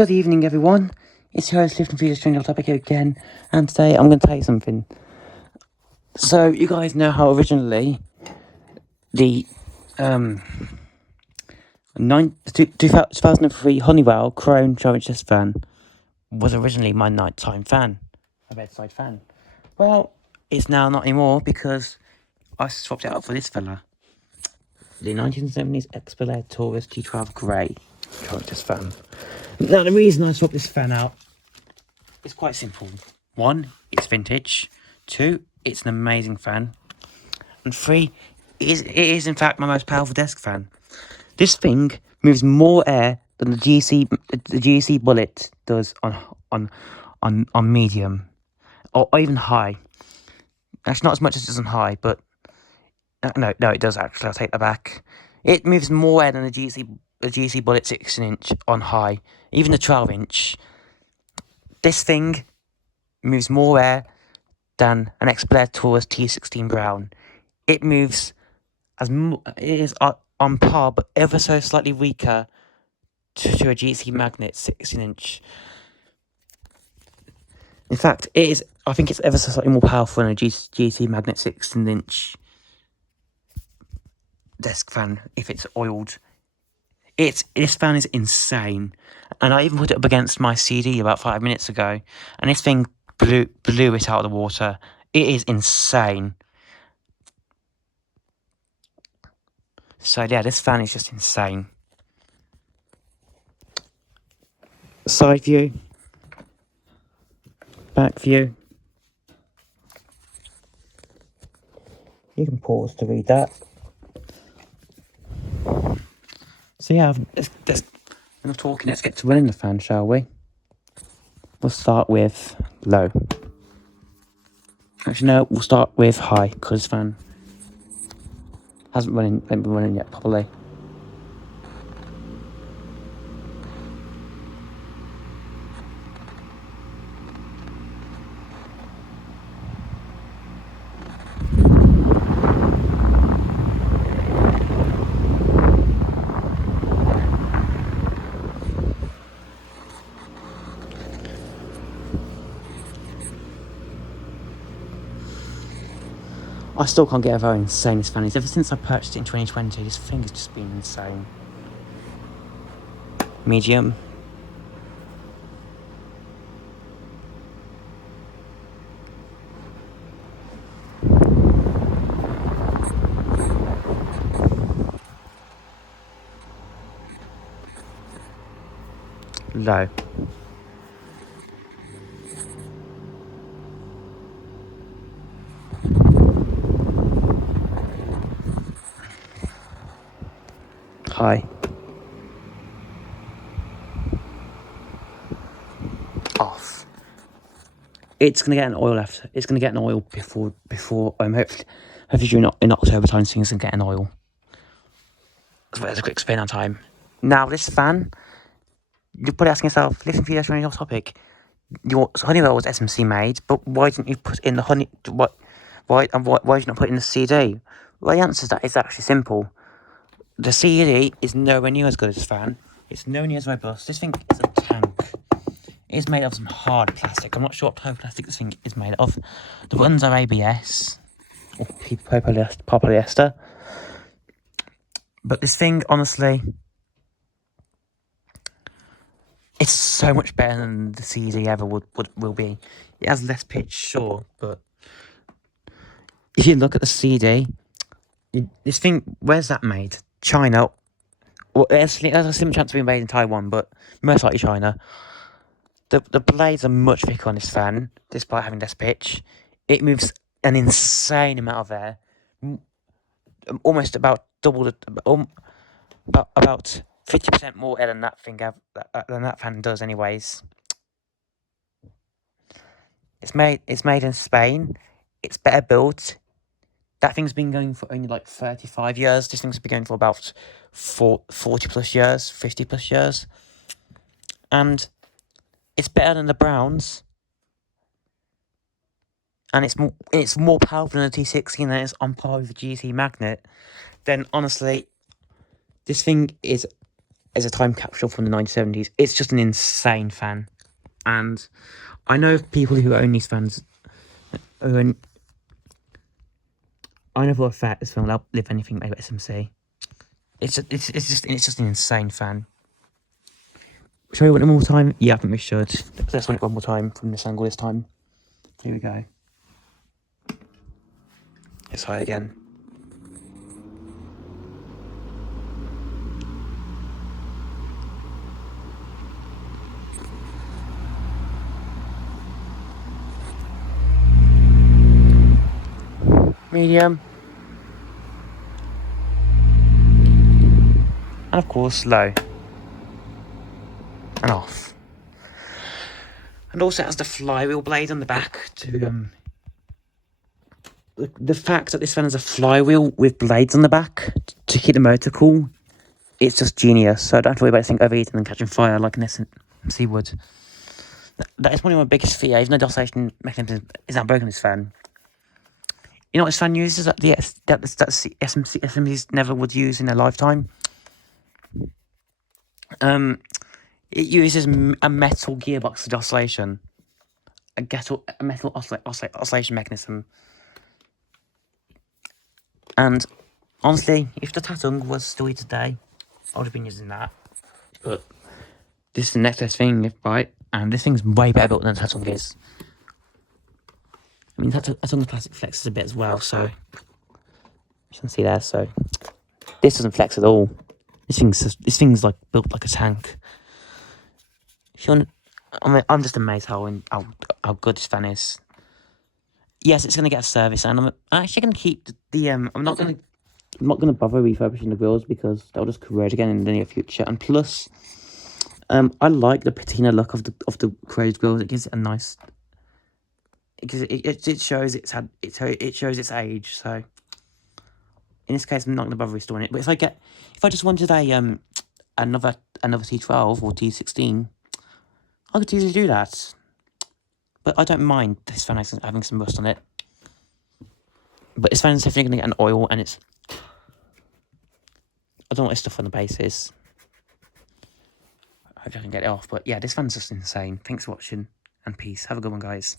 Good evening, everyone. It's your host, Clifton Feeder Stranger Topic here again, and today I'm going to tell you something. So, you guys know how originally the 2003 Honeywell Chrome Travel Chest fan was originally my nighttime fan, a bedside fan. Well, it's now not anymore because I swapped it out for this fella, the 1970s Xpelair Taurus T12 Grey Travel Chest fan. Now, the reason I swapped this fan out, it's quite simple. 1, it's vintage. 2, it's an amazing fan. And 3, it is in fact my most powerful desk fan. This thing moves more air than the GC Bullet does on medium or even high. Actually, not as much as it does on high, but no, it does actually. I'll take that back. It moves more air than the GC Bullet 16-inch on high, even the 12-inch. This thing moves more air than an Xpelair Taurus T16 Brown. It moves it is on par, but ever so slightly weaker to a GC Magnet 16-inch. In fact, I think it's ever so slightly more powerful than a GC Magnet 16-inch desk fan if it's oiled. This fan is insane, and I even put it up against my CD about 5 minutes ago, and this thing blew it out of the water. It is insane. So yeah, this fan is just insane. Side view, back view. You can pause to read that. So yeah, enough talking, let's get to running the fan, shall we? We'll start with low. Actually no, we'll start with high, because this fan hasn't been running yet properly. I still can't get over how insane this fan is. Ever since I purchased it in 2020, this thing has just been insane. Medium. Low. High. Off. It's gonna get an oil after. It's gonna get an oil before hopefully during in October time things gonna get an oil. So there's a quick spin on time. Now this fan, you're probably asking yourself, listen for your off topic. Your Honeywell was SMC made, but why didn't you put in the why did you not put in the CD? Well, the answer to that is actually simple. The CD is nowhere near as good as this fan. It's nowhere near as robust. This thing is a tank. It is made of some hard plastic. I'm not sure what type of plastic this thing is made of. The buttons are ABS or polyester. But this thing, honestly, it's so much better than the CD ever will be. It has less pitch, sure, but if you look at the CD, this thing, where's that made? China. Well, there's a slim chance of being made in Taiwan, but most likely China. The blades are much thicker on this fan, despite having less pitch. It moves an insane amount of air, almost about double about 50% more air than that fan does, anyways. It's made in Spain. It's better built. That thing's been going for only like 35 years. This thing's been going for about 40 plus years, 50 plus years. And it's better than the Browns. And it's more powerful than the T16 and it's on par with the GC Magnet. Then honestly, this thing is as a time capsule from the 1970s. It's just an insane fan. And I know people who own these fans, I know for a fact this film will outlive anything made by SMC. It's just an insane fan. Shall we want it one more time? Yeah, I think we should. Let's want it one more time from this angle this time. Here we go. It's high again. Medium. And of course, low. And off. And also it has the flywheel blade on the back to the fact that this fan has a flywheel with blades on the back to keep the motor cool, it's just genius. So I don't have to worry about this thing overheating and catching fire like an SMC would. That is one of my biggest fears, even though the oscillation mechanism is not broken this fan. You know what this fan uses that the SMCs never would use in their lifetime? It uses a metal gearbox for the oscillation. A metal oscillation mechanism. And honestly, if the Tatung was still here today, I would have been using that. But this is the next best thing, right? And this thing's way better built than the Tatung is. I mean, Tatung's plastic flexes a bit as well, so you can see there. So this doesn't flex at all. This thing's like built like a tank. I'm just amazed how good this fan is. Yes, it's gonna get a service, and I'm actually gonna keep the I'm not gonna bother refurbishing the grills because they'll just corrode again in the near future. And plus, I like the patina look of the corroded grills. It gives it a nice. Because it shows it shows its age. So in this case, I'm not gonna bother restoring it. But if I just wanted a another T12 or T16, I could easily do that. But I don't mind this fan having some rust on it. But this fan is definitely going to get an oil, and I don't want this stuff on the bases. I hope I can get it off. But yeah, this fan's just insane. Thanks for watching, and peace. Have a good one, guys.